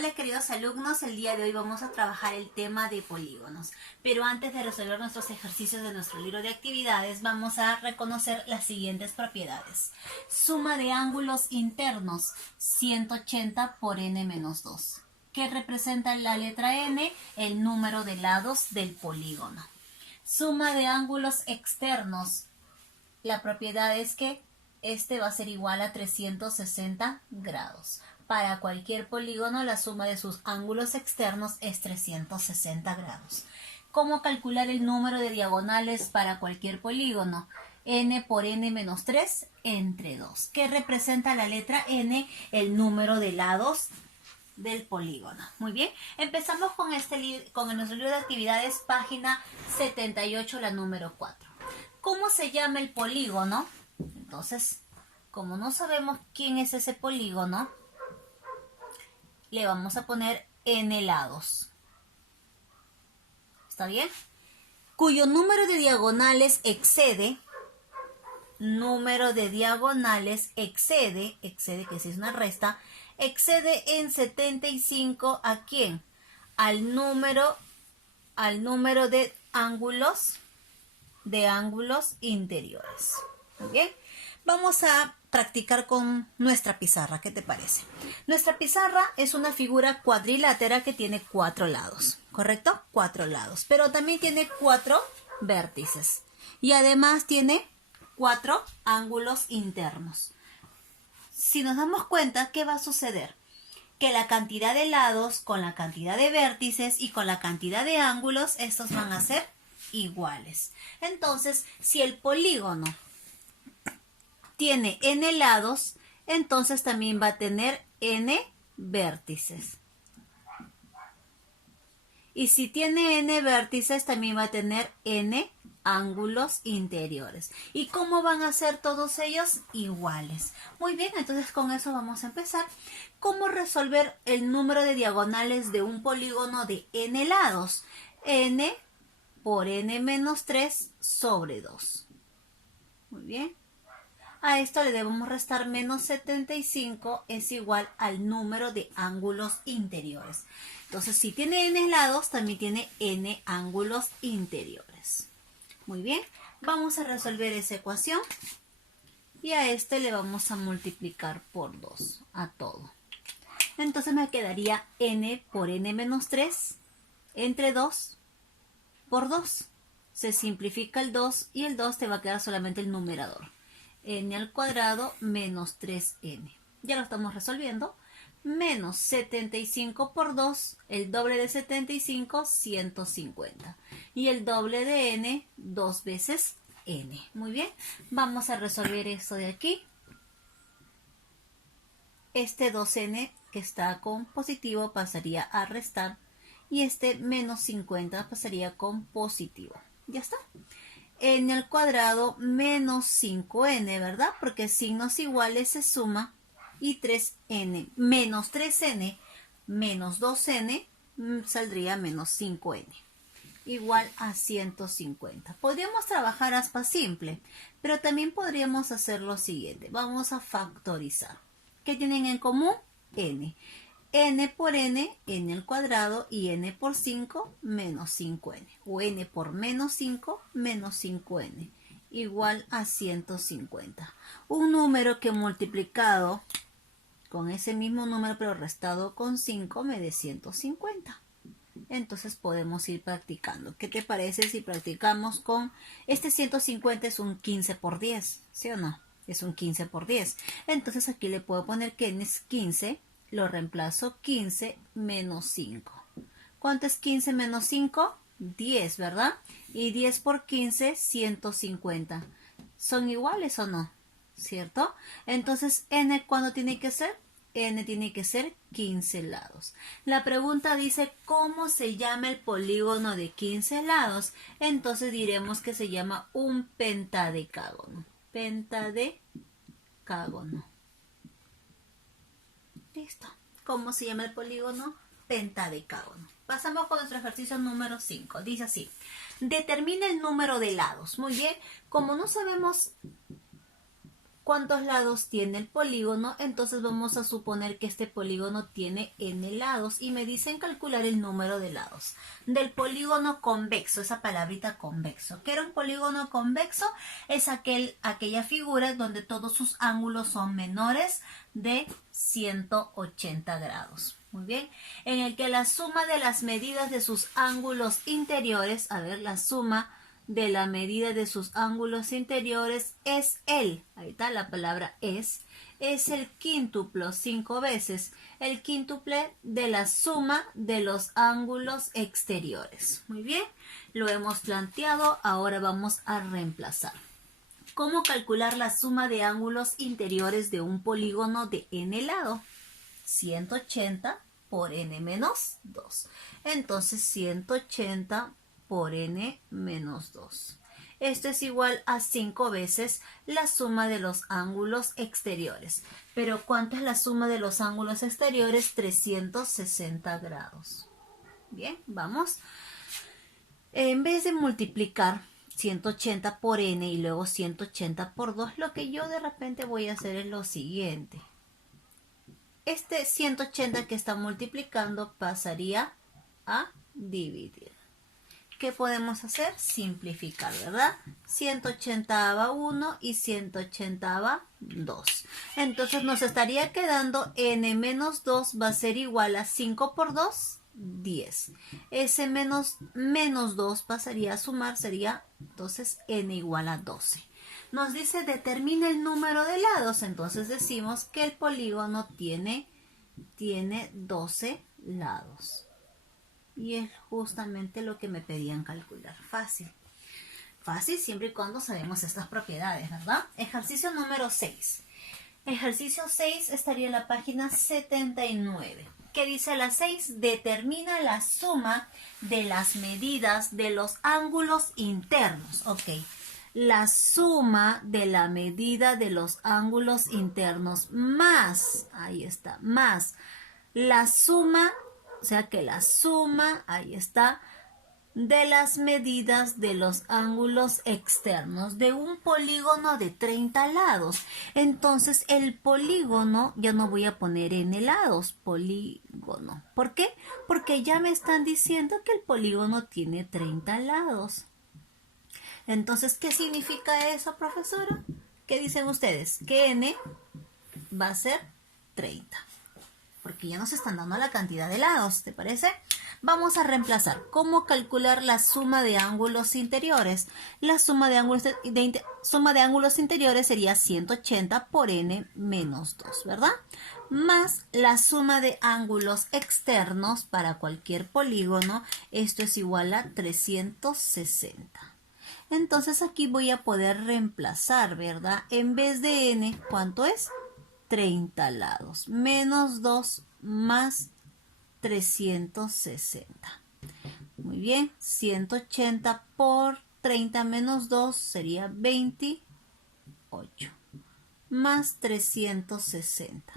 Hola queridos alumnos, el día de hoy vamos a trabajar el tema de polígonos. Pero antes de resolver nuestros ejercicios de nuestro libro de actividades, vamos a reconocer las siguientes propiedades. Suma de ángulos internos, 180 por n menos 2. ¿Qué representa la letra n? El número de lados del polígono. Suma de ángulos externos. La propiedad es que este va a ser igual a 360 grados. Para cualquier polígono, la suma de sus ángulos externos es 360 grados. ¿Cómo calcular el número de diagonales para cualquier polígono? N por n menos 3 entre 2. ¿Qué representa la letra n? El número de lados del polígono. Muy bien, empezamos con nuestro libro de actividades, página 78, la número 4. ¿Cómo se llama el polígono? Entonces, como no sabemos quién es ese polígono, le vamos a poner n lados. ¿Está bien? Cuyo número de diagonales excede, que si es una resta, excede en 75 ¿a quién? Al número de ángulos interiores. ¿Muy bien? Vamos a practicar con nuestra pizarra. ¿Qué te parece? Nuestra pizarra es una figura cuadrilátera que tiene 4 lados, ¿correcto? 4 lados, pero también tiene 4 vértices y además tiene 4 ángulos internos. Si nos damos cuenta, ¿qué va a suceder? Que la cantidad de lados con la cantidad de vértices y con la cantidad de ángulos, estos van a ser iguales. Entonces, si el polígono tiene n lados, entonces también va a tener n vértices. Y si tiene n vértices, también va a tener n ángulos interiores. ¿Y cómo van a ser todos ellos? Iguales. Muy bien, entonces con eso vamos a empezar. ¿Cómo resolver el número de diagonales de un polígono de n lados? N por n menos 3 sobre 2. Muy bien. A esto le debemos restar menos 75, es igual al número de ángulos interiores. Entonces, si tiene n lados, también tiene n ángulos interiores. Muy bien, vamos a resolver esa ecuación y a este le vamos a multiplicar por 2 a todo. Entonces me quedaría n por n menos 3 entre 2 por 2. Se simplifica el 2 y el 2 te va a quedar solamente el numerador. N al cuadrado menos 3n. Ya lo estamos resolviendo. Menos 75 por 2, el doble de 75, 150. Y el doble de n, 2 veces n. Muy bien, vamos a resolver esto de aquí. Este 2n que está con positivo pasaría a restar. Y este menos 50 pasaría con positivo. Ya está. N al cuadrado menos 5n, ¿verdad? Porque signos iguales se suma. Y 3n menos 3n menos 2n saldría menos 5n. Igual a 150. Podríamos trabajar aspa simple, pero también podríamos hacer lo siguiente. Vamos a factorizar. ¿Qué tienen en común? N. N por n, n al cuadrado, y n por 5, menos 5n. O n por menos 5, menos 5n. Igual a 150. Un número que multiplicado con ese mismo número, pero restado con 5, me dé 150. Entonces podemos ir practicando. ¿Qué te parece si practicamos con este 150? Es un 15 por 10, ¿sí o no? Es un 15 por 10. Entonces aquí le puedo poner que n es 15. Lo reemplazo 15 menos 5. ¿Cuánto es 15 menos 5? 10, ¿verdad? Y 10 por 15, 150. ¿Son iguales o no? ¿Cierto? Entonces, n, ¿cuándo tiene que ser? N tiene que ser 15 lados. La pregunta dice, ¿cómo se llama el polígono de 15 lados? Entonces diremos que se llama un pentadecágono. Pentadecágono. Listo. ¿Cómo se llama el polígono? Pentadecágono. Pasamos con nuestro ejercicio número 5. Dice así. Determina el número de lados. Muy bien. Como no sabemos ¿cuántos lados tiene el polígono? Entonces vamos a suponer que este polígono tiene n lados y me dicen calcular el número de lados del polígono convexo, esa palabrita convexo. ¿Qué era un polígono convexo? Es aquella figura donde todos sus ángulos son menores de 180 grados. Muy bien, en el que la suma de las medidas de sus ángulos interiores, a ver, la suma de la medida de sus ángulos interiores es ahí está la palabra es el quíntuplo, 5 veces, el quíntuple de la suma de los ángulos exteriores. Muy bien, lo hemos planteado, ahora vamos a reemplazar. ¿Cómo calcular la suma de ángulos interiores de un polígono de n lado? 180 por n menos 2. Entonces 180 por n menos 2. Esto es igual a 5 veces la suma de los ángulos exteriores. Pero ¿cuánto es la suma de los ángulos exteriores? 360 grados. Bien, vamos. En vez de multiplicar 180 por n y luego 180 por 2, lo que yo de repente voy a hacer es lo siguiente. Este 180 que está multiplicando pasaría a dividir. ¿Qué podemos hacer? Simplificar, ¿verdad? 180 va 1 y 180 va 2. Entonces nos estaría quedando n menos 2 va a ser igual a 5 por 2, 10. Ese menos 2 pasaría a sumar, sería entonces n igual a 12. Nos dice determina el número de lados, entonces decimos que el polígono tiene 12 lados. Y es justamente lo que me pedían calcular. Fácil. Fácil siempre y cuando sabemos estas propiedades, ¿verdad? Ejercicio número 6. Ejercicio 6 estaría en la página 79. ¿Qué dice la 6? Determina la suma de las medidas de los ángulos internos. Ok. La suma de la medida de los ángulos internos más, ahí está, más la suma, o sea que la suma, ahí está, de las medidas de los ángulos externos de un polígono de 30 lados. Entonces el polígono, ya no voy a poner n lados, polígono. ¿Por qué? Porque ya me están diciendo que el polígono tiene 30 lados. Entonces, ¿qué significa eso, profesora? ¿Qué dicen ustedes? Que n va a ser 30. Porque ya nos están dando la cantidad de lados, ¿te parece? Vamos a reemplazar. ¿Cómo calcular la suma de ángulos interiores? La suma de ángulos interiores sería 180 por n menos 2, ¿verdad? Más la suma de ángulos externos para cualquier polígono. Esto es igual a 360. Entonces aquí voy a poder reemplazar, ¿verdad? En vez de n, ¿cuánto es? 30 lados. Menos 2 más 360. Muy bien. 180 por 30 menos 2 sería 28. Más 360.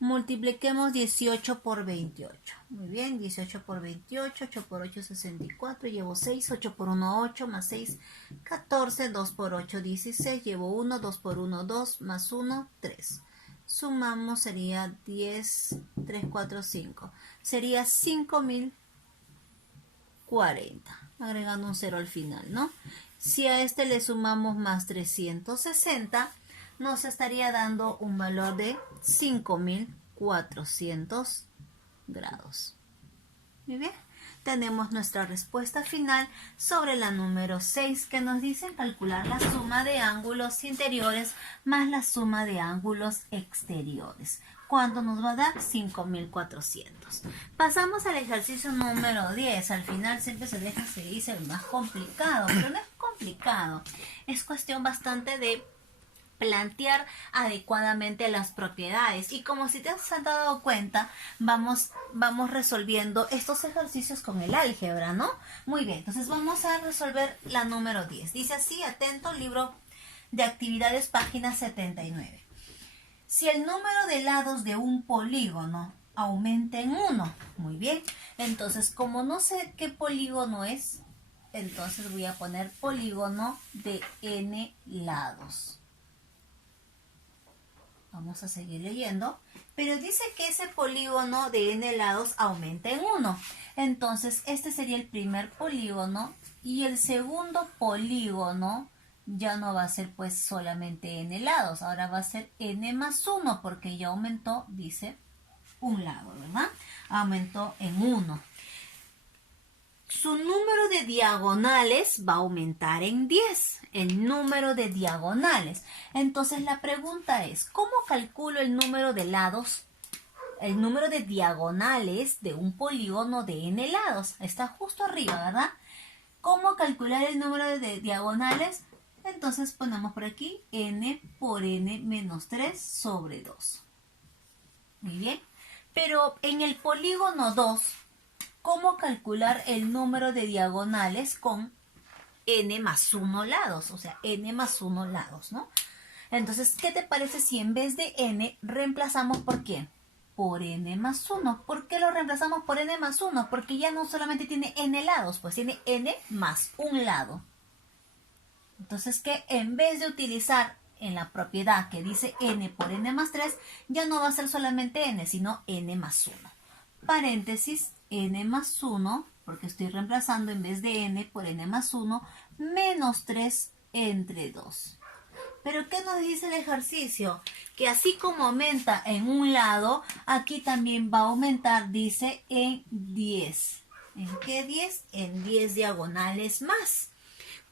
Multipliquemos 18 por 28. Muy bien, 18 por 28, 8 por 8, 64, llevo 6, 8 por 1, 8, más 6, 14, 2 por 8, 16, llevo 1, 2 por 1, 2, más 1, 3. Sumamos, sería 10, 3, 4, 5. Sería 5040, agregando un 0 al final, ¿no? Si a este le sumamos más 360, nos estaría dando un valor de 5400 grados. Muy bien, tenemos nuestra respuesta final sobre la número 6 que nos dice calcular la suma de ángulos interiores más la suma de ángulos exteriores. ¿Cuánto nos va a dar? 5400. Pasamos al ejercicio número 10. Al final siempre se deja seguir el más complicado, pero no es complicado. Es cuestión bastante de plantear adecuadamente las propiedades. Y como si te has dado cuenta, vamos resolviendo estos ejercicios con el álgebra, ¿no? Muy bien, entonces vamos a resolver la número 10. Dice así, atento, libro de actividades, página 79. Si el número de lados de un polígono aumenta en 1, muy bien, entonces como no sé qué polígono es, entonces voy a poner polígono de n lados. Vamos a seguir leyendo. Pero dice que ese polígono de n lados aumenta en 1. Entonces, este sería el primer polígono y el segundo polígono ya no va a ser pues solamente n lados. Ahora va a ser n más 1 porque ya aumentó, dice, un lado, ¿verdad? Aumentó en 1. Su número de diagonales va a aumentar en 10. El número de diagonales. Entonces la pregunta es, ¿cómo calculo el número de lados? El número de diagonales de un polígono de n lados. Está justo arriba, ¿verdad? ¿Cómo calcular el número de diagonales? Entonces ponemos por aquí n por n menos 3 sobre 2. Muy bien. Pero en el polígono 2, ¿cómo calcular el número de diagonales con n más 1 lados? O sea, n más 1 lados, ¿no? Entonces, ¿qué te parece si en vez de n reemplazamos por quién? Por n más 1. ¿Por qué lo reemplazamos por n más 1? Porque ya no solamente tiene n lados, pues tiene n más un lado. Entonces, que en vez de utilizar en la propiedad que dice n por n más 3, ya no va a ser solamente n, sino n más 1. Paréntesis, n más 1, porque estoy reemplazando en vez de n por n más 1, menos 3 entre 2. ¿Pero qué nos dice el ejercicio? Que así como aumenta en un lado, aquí también va a aumentar, dice, en 10. ¿En qué 10? En 10 diagonales más.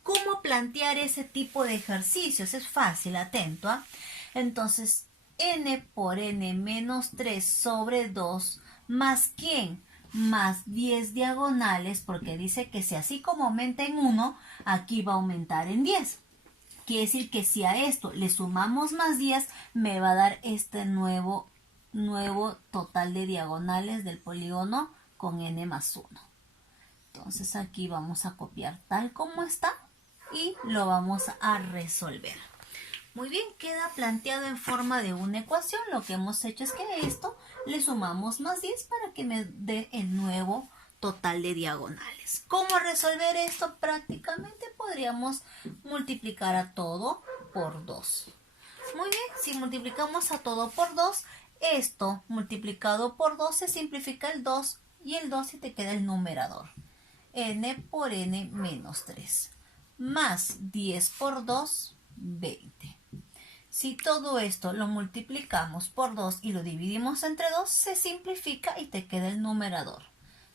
¿Cómo plantear ese tipo de ejercicios? Es fácil, atento, ¿ah? Entonces, n por n menos 3 sobre 2, ¿más quién? Más 10 diagonales, porque dice que si así como aumenta en 1, aquí va a aumentar en 10. Quiere decir que si a esto le sumamos más 10, me va a dar este nuevo total de diagonales del polígono con n más 1. Entonces aquí vamos a copiar tal como está y lo vamos a resolver. Muy bien, queda planteado en forma de una ecuación. Lo que hemos hecho es que a esto le sumamos más 10 para que me dé el nuevo total de diagonales. ¿Cómo resolver esto? Prácticamente podríamos multiplicar a todo por 2. Muy bien, si multiplicamos a todo por 2, esto multiplicado por 2 se simplifica el 2 y el 2 y te queda el numerador. N por n menos 3 más 10 por 2, 20. Si todo esto lo multiplicamos por 2 y lo dividimos entre 2, se simplifica y te queda el numerador.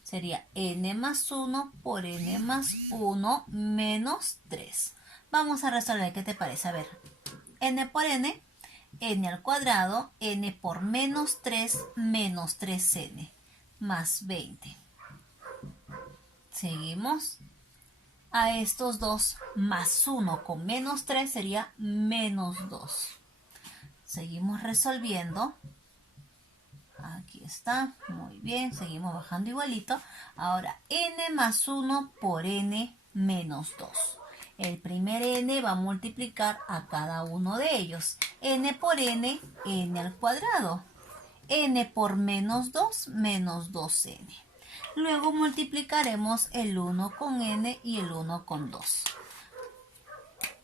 Sería n más 1 por n más 1 menos 3. Vamos a resolver, ¿qué te parece? A ver, n por n, n al cuadrado, n por menos 3 menos 3n, más 20. Seguimos. A estos dos más 1 con menos 3 sería menos 2. Seguimos resolviendo. Aquí está, muy bien, seguimos bajando igualito. Ahora, n más 1 por n menos 2. El primer n va a multiplicar a cada uno de ellos. N por n, n al cuadrado. N por menos 2, menos 2n. Luego multiplicaremos el 1 con n y el 1 con 2.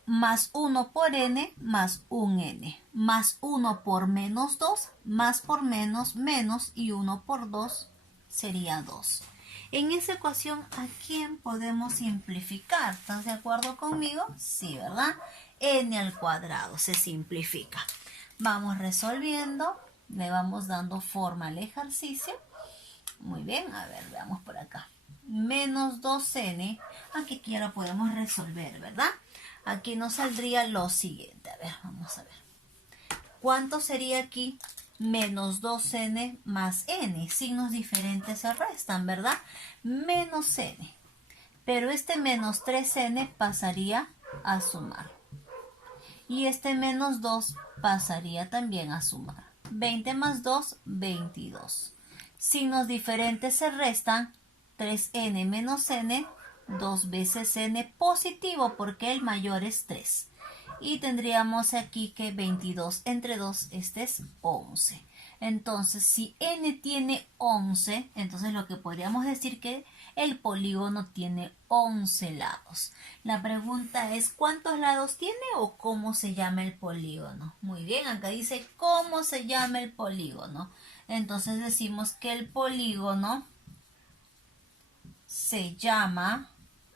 Más 1 por n más un n. Más 1 por menos 2, más por menos, menos y 1 por 2 sería 2. En esa ecuación, ¿a quién podemos simplificar? ¿Estás de acuerdo conmigo? Sí, ¿verdad? N al cuadrado se simplifica. Vamos resolviendo, le vamos dando forma al ejercicio. Muy bien, a ver, veamos por acá. Menos 2n, aquí ya lo podemos resolver, ¿verdad? Aquí nos saldría lo siguiente. A ver, vamos a ver. ¿Cuánto sería aquí? Menos 2n más n. Signos diferentes se restan, ¿verdad? Menos n. Pero este menos 3n pasaría a sumar. Y este menos 2 pasaría también a sumar. 20 más 2, 22. Signos diferentes se restan. 3n menos n, 2 veces n positivo porque el mayor es 3. Y tendríamos aquí que 22 entre 2, este es 11. Entonces, si n tiene 11, entonces lo que podríamos decir que el polígono tiene 11 lados. La pregunta es, ¿cuántos lados tiene o cómo se llama el polígono? Muy bien, acá dice cómo se llama el polígono. Entonces decimos que el polígono se llama,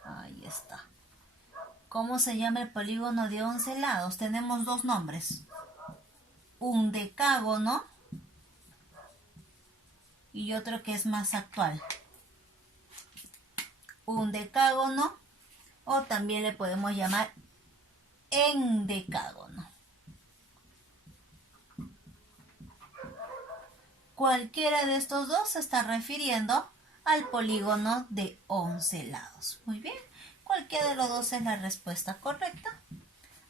ahí está. ¿Cómo se llama el polígono de 11 lados? Tenemos dos nombres. Un decágono y otro que es más actual. Un decágono o también le podemos llamar endecágono. Cualquiera de estos dos se está refiriendo al polígono de 11 lados. Muy bien, cualquiera de los dos es la respuesta correcta.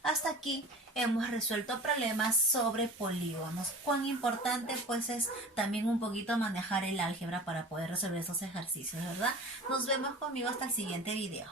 Hasta aquí hemos resuelto problemas sobre polígonos. Cuán importante pues es también un poquito manejar el álgebra para poder resolver esos ejercicios, ¿verdad? Nos vemos conmigo hasta el siguiente video.